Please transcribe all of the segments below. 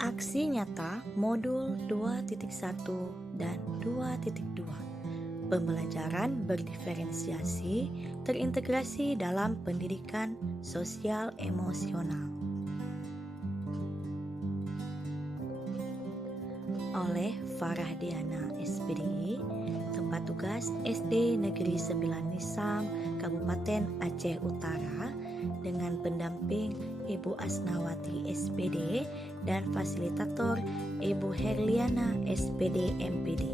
Aksi nyata modul 2.1 dan 2.2. Pembelajaran berdiferensiasi terintegrasi dalam pendidikan sosial emosional. Oleh Farah Diana SPDI, tempat tugas SD Negeri 9 Nisam, Kabupaten Aceh Utara, dengan pendamping Ibu Asnawati SPD dan fasilitator Ibu Herliana SPD MPD.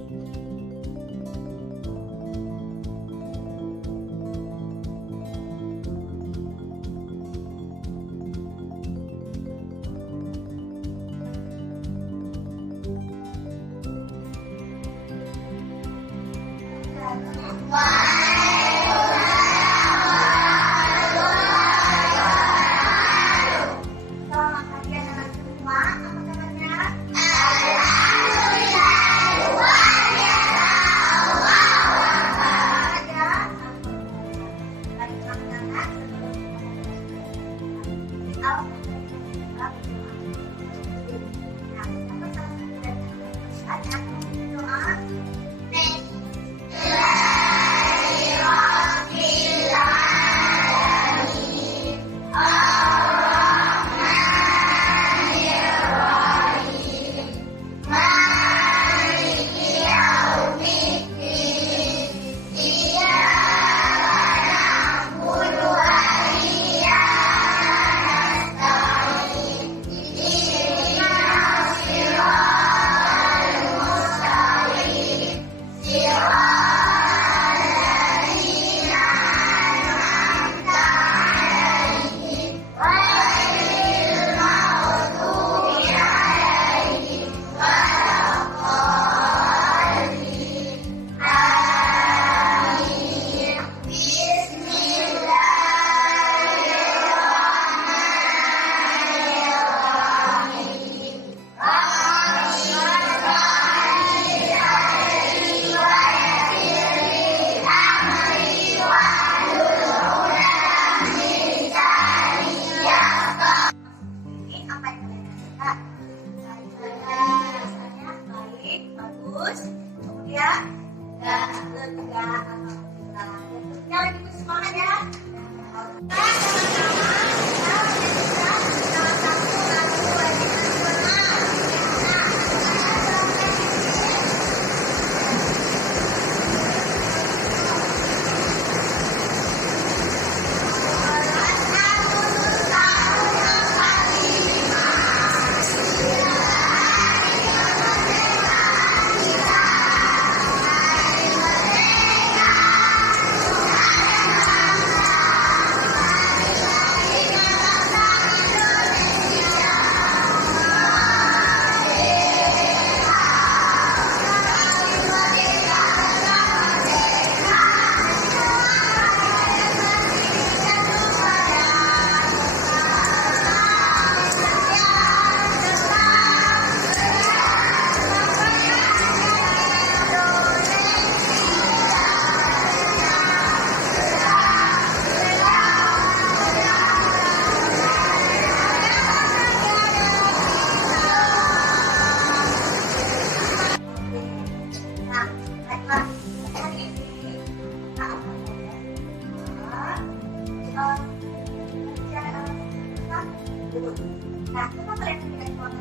Nah, kenapa yang kita keluarkan?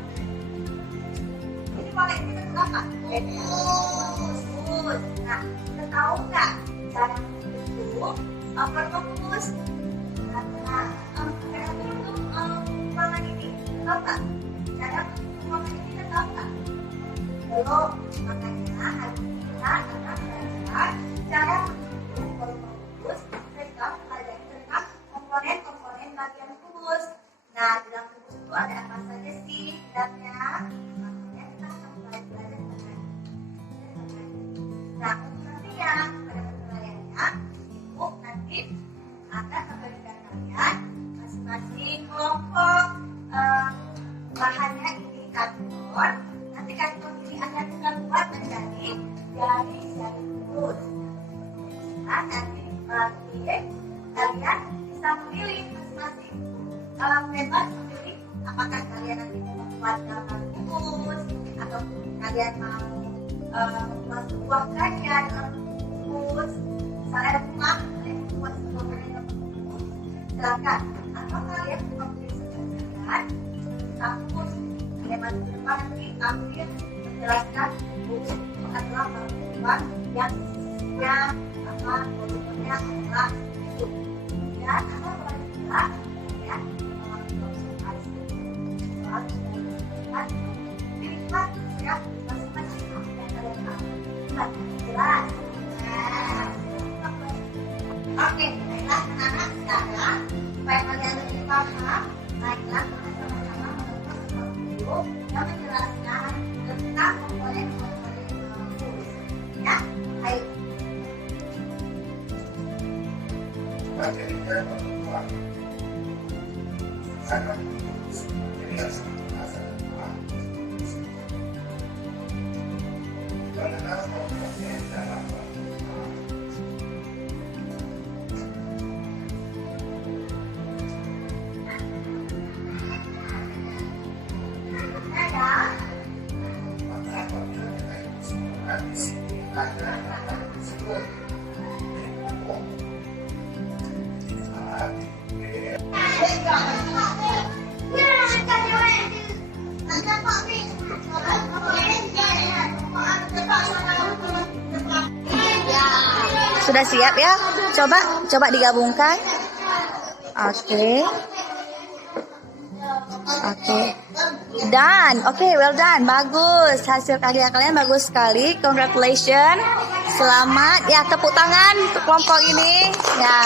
Ini pola ini bentuk apa? Fokus. Nah, kita tahu nggak cara membentuk fokus? Nah, cara membentuk pola ini apa? Cara membentuk pola ini kita tahu nggak? Belum, makanya hari ini kita akan belajar cara membentuk pola fokus serta mempelajari tentang komponen-komponen bagian kubus. Nah, di dalam kubus itu ada apa saja sih dalamnya? Makanya kita akan belajar tentang. Nah, untuk nantinya pada penilaiannya, ibu nanti akan memberikan kalian masing-masing kelompok bahannya indikator. Nanti kalian ini akan kita buat menjadi garis-garis lurus. Nah, nanti kalian bisa memilih masing-masing bebas memilih apakah kalian nanti membuat gambar kalian mau membuat sebuah karya dalam rumus, misalnya rumah, kalian membuat sebuah karya dalam rumus, silakan. Atau kalian mau menjelaskan kampus, kalian masuk ke depan nanti ambil menjelaskan rumus itu adalah perempuan yang sisinya apa bentuknya adalah itu. Dan atau kalau tidak, ya pilihan ya masing-masing apa yang kalian tahu jelas. Oke, baiklah anak-anak, sekarang supaya kalian lebih paham, baiklah sama-sama menonton sebuah video yang menjelaskan tentang komponen-komponen rumus. Ya, baik. Sudah siap ya? Coba digabungkan. Oke. Done. Oke, well done. Bagus. Hasil karya kalian bagus sekali. Congratulations. Selamat. Ya, tepuk tangan untuk kelompok ini. Ya.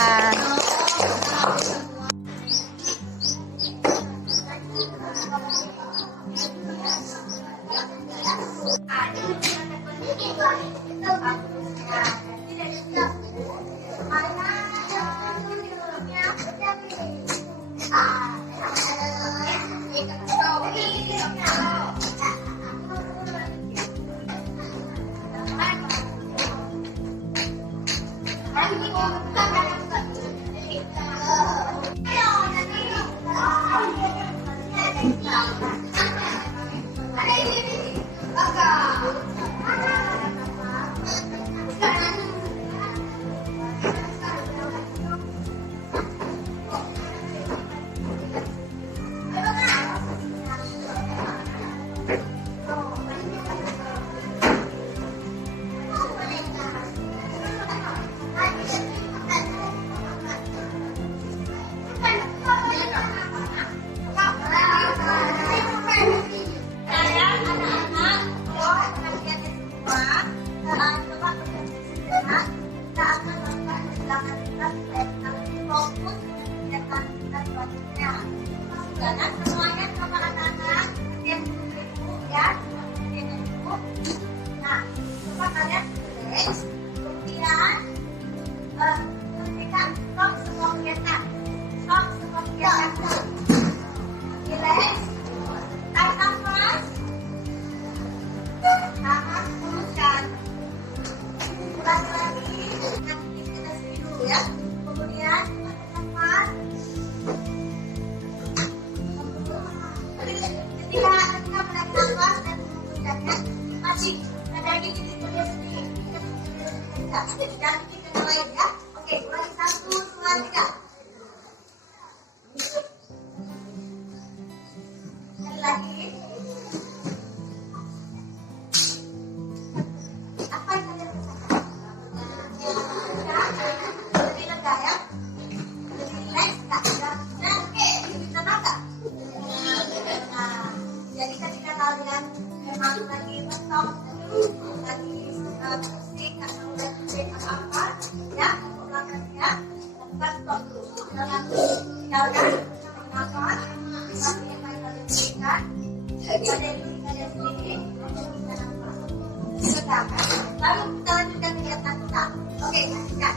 Lalu kita lanjutkan kegiatan kita. Oke, ya.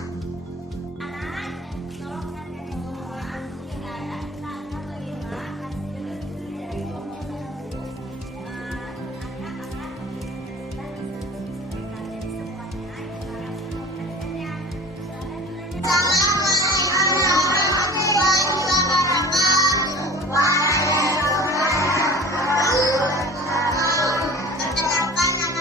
Perkenalkan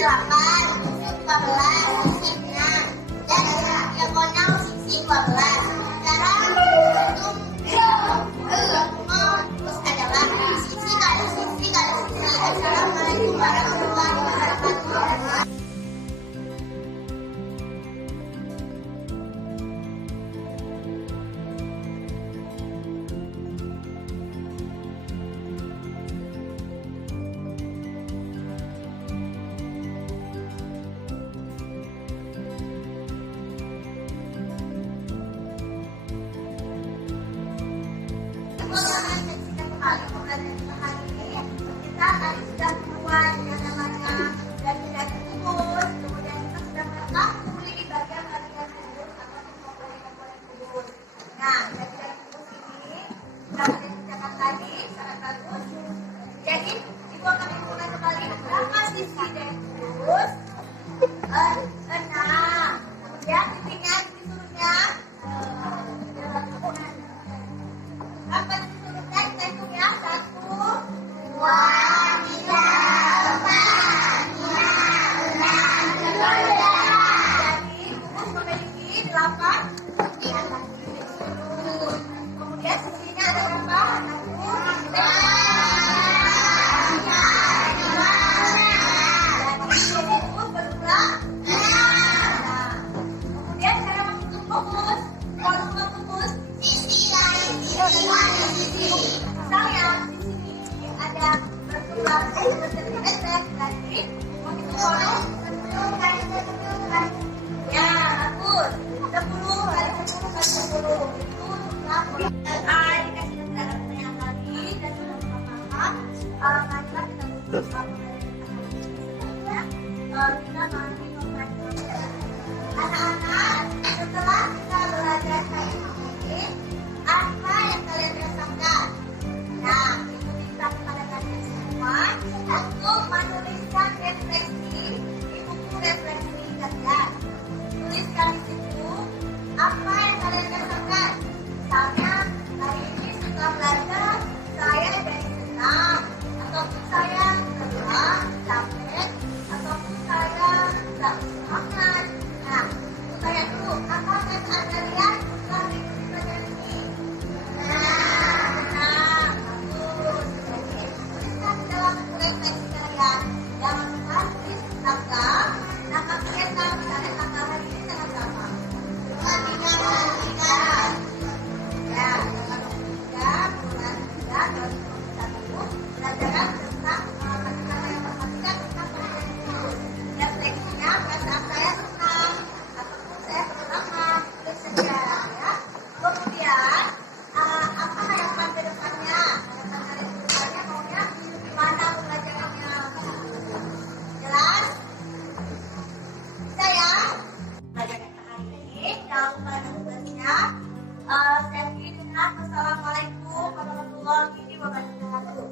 sisi 8, sisi 14, sisi 6, dan diagonal sisi 12. Cara menghitung rumus adalah sisi kali sisi kali sisi. Assalamualaikum warahmatullahi wabarakatuh. Kita tadi sudah membuat yang namanya daging kubus, kemudian kita sudah meletak kuli di bagian bagian kubus atau komponen kubus. Nah, daging kubus ini sudah dikerjakan tadi sangat bagus. Jadi ibu akan mulai kembali berapa sisi dari kubus? 6. Kemudian titiknya disuruhnya apa disuruhnya kita hitung ya 1, 2, 3, 4, 5, 6, 7. Jadi kubus memiliki 8 sisi. Kemudian sisinya ada berapa? 1, 2, 3, 4, 5, 6. Jadi kubus berjumlah 6. Kemudian cara menghitung kubus, kalau kubus sisi lain sisi. Misalnya di sini ada berjumlah efek tadi menghitung oleh 10 kali 10. Ya, bagus. 10 kali 10 kali 10 itu jumlah. Dikasih keterangannya tadi dan sudah paham. Marilah kita berusaha kita menghitung anak-anak. Setelah kita belajar kayak ini, apa yang kalian rasakan? Nah, itu minta kepada kalian semua untuk menuliskan refleksi di buku refleksi kalian. Tuliskan di situ apa yang kalian rasakan. Misalnya, hari ini setelah belajar, saya jadi senang, ataupun saya lelah, capek, ataupun saya tidak semangat. Nah, itu saya dulu. Apa perasaan kalian setelah mengikuti pelajaran ini? Bagus. Jadi, tuliskan di dalam buku refleksi kalian. Jangan lupa tulis tanggal. Nah, kalian tahu misalnya tanggal hari ini tanggal berapa? 23. Ya, tanggal 23 bulan 3 tahun 2021. Pelajaran tentang kata-kata yang berarti tentang pelajaran itu. Refleksinya perasaan saya senang ataupun saya bersemangat, tulis saja ya. Kemudian apa harapan ke depannya? Harapan dari ke depannya maunya gimana pelajarannya? Jelas? Bisa ya? Pelajaran hari ini jangan lupa tugasnya. Saya akhiri dengan wassalamualaikum warahmatullahi wabarakatuh.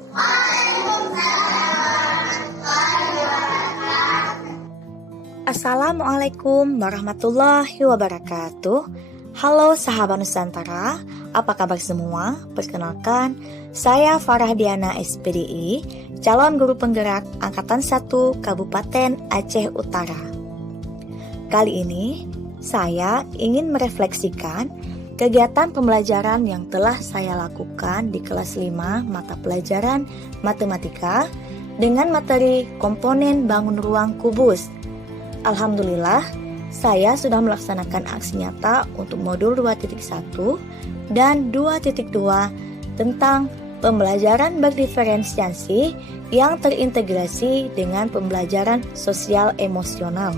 Assalamualaikum warahmatullahi wabarakatuh. Halo sahabat Nusantara, apa kabar semua? Perkenalkan, saya Farah Diana SPDI, calon guru penggerak Angkatan 1 Kabupaten Aceh Utara. Kali ini, saya ingin merefleksikan kegiatan pembelajaran yang telah saya lakukan di kelas 5 mata pelajaran matematika dengan materi komponen bangun ruang kubus. Alhamdulillah, saya sudah melaksanakan aksi nyata untuk modul 2.1 dan 2.2 tentang pembelajaran berdiferensiasi yang terintegrasi dengan pembelajaran sosial emosional.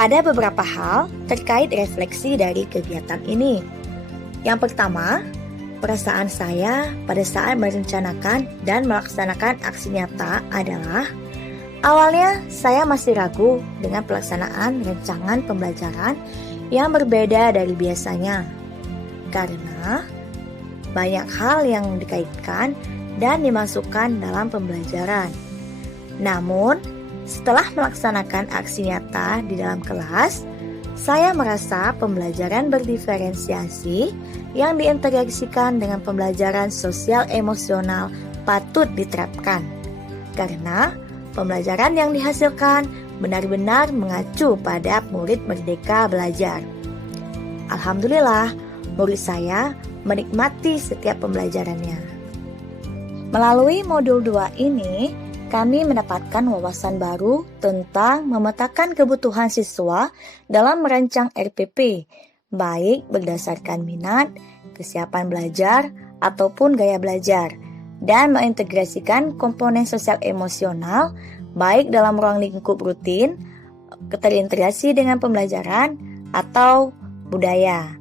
Ada beberapa hal terkait refleksi dari kegiatan ini. Yang pertama, perasaan saya pada saat merencanakan dan melaksanakan aksi nyata adalah awalnya saya masih ragu dengan pelaksanaan rancangan pembelajaran yang berbeda dari biasanya. Karena banyak hal yang dikaitkan dan dimasukkan dalam pembelajaran. Namun, setelah melaksanakan aksi nyata di dalam kelas, saya merasa pembelajaran berdiferensiasi yang diintegrasikan dengan pembelajaran sosial emosional patut diterapkan. Karena pembelajaran yang dihasilkan benar-benar mengacu pada murid merdeka belajar. Alhamdulillah, murid saya menikmati setiap pembelajarannya. Melalui modul 2 ini, kami mendapatkan wawasan baru tentang memetakan kebutuhan siswa dalam merancang RPP, baik berdasarkan minat, kesiapan belajar, ataupun gaya belajar, dan mengintegrasikan komponen sosial emosional, baik dalam ruang lingkup rutin, terintegrasi dengan pembelajaran, atau budaya.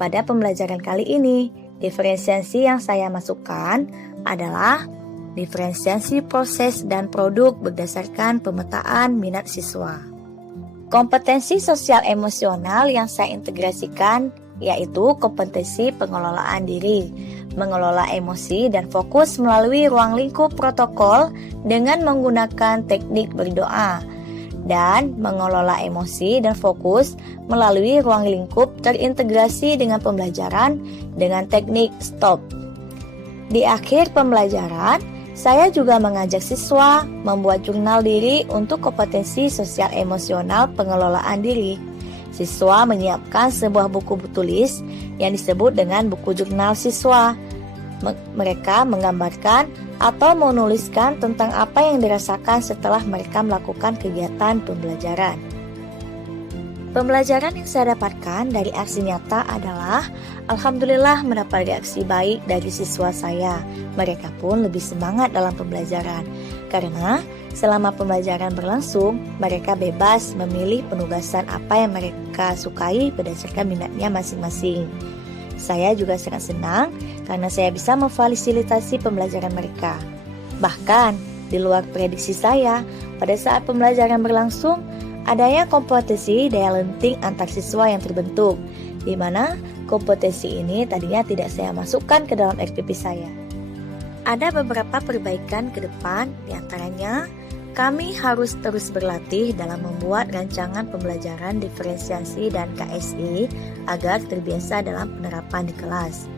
Pada pembelajaran kali ini, diferensiasi yang saya masukkan adalah diferensiasi proses dan produk berdasarkan pemetaan minat siswa. Kompetensi sosial emosional yang saya integrasikan yaitu kompetensi pengelolaan diri, mengelola emosi dan fokus melalui ruang lingkup protokol dengan menggunakan teknik berdoa, dan mengelola emosi dan fokus melalui ruang lingkup terintegrasi dengan pembelajaran dengan teknik STOP. Di akhir pembelajaran, saya juga mengajak siswa membuat jurnal diri untuk kompetensi sosial emosional pengelolaan diri. Siswa menyiapkan sebuah buku tulis yang disebut dengan buku jurnal siswa. Mereka menggambarkan atau menuliskan tentang apa yang dirasakan setelah mereka melakukan kegiatan pembelajaran. Pembelajaran yang saya dapatkan dari aksi nyata adalah alhamdulillah mendapat reaksi baik dari siswa saya. Mereka pun lebih semangat dalam pembelajaran karena selama pembelajaran berlangsung, mereka bebas memilih penugasan apa yang mereka sukai berdasarkan minatnya masing-masing. Saya juga sangat senang karena saya bisa memfasilitasi pembelajaran mereka. Bahkan di luar prediksi saya, pada saat pembelajaran berlangsung, adanya kompetensi daya lenting antar siswa yang terbentuk, di mana kompetensi ini tadinya tidak saya masukkan ke dalam RPP saya. Ada beberapa perbaikan ke depan, diantaranya kami harus terus berlatih dalam membuat rancangan pembelajaran diferensiasi dan KSI agar terbiasa dalam penerapan di kelas.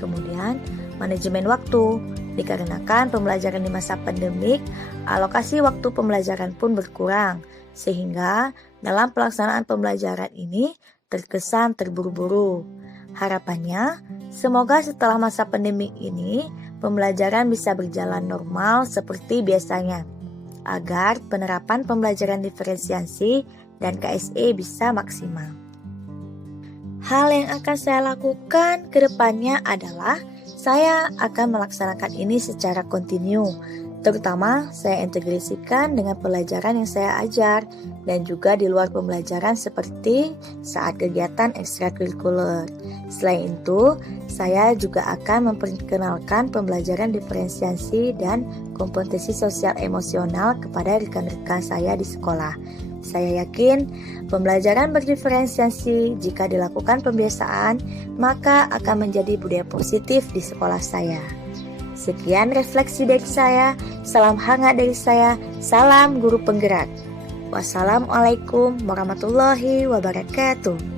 Kemudian, manajemen waktu. Dikarenakan pembelajaran di masa pandemik, alokasi waktu pembelajaran pun berkurang, sehingga dalam pelaksanaan pembelajaran ini terkesan terburu-buru. Harapannya, semoga setelah masa pandemik ini, pembelajaran bisa berjalan normal seperti biasanya, agar penerapan pembelajaran diferensiasi dan KSE bisa maksimal. Hal yang akan saya lakukan ke depannya adalah saya akan melaksanakan ini secara kontinu, terutama saya integrasikan dengan pelajaran yang saya ajar dan juga di luar pembelajaran seperti saat kegiatan ekstrakurikuler. Selain itu, saya juga akan memperkenalkan pembelajaran diferensiasi dan kompetensi sosial emosional kepada rekan-rekan saya di sekolah. Saya yakin pembelajaran berdiferensiasi jika dilakukan pembiasaan, maka akan menjadi budaya positif di sekolah saya. Sekian refleksi dari saya, salam hangat dari saya, salam guru penggerak. Wassalamualaikum warahmatullahi wabarakatuh.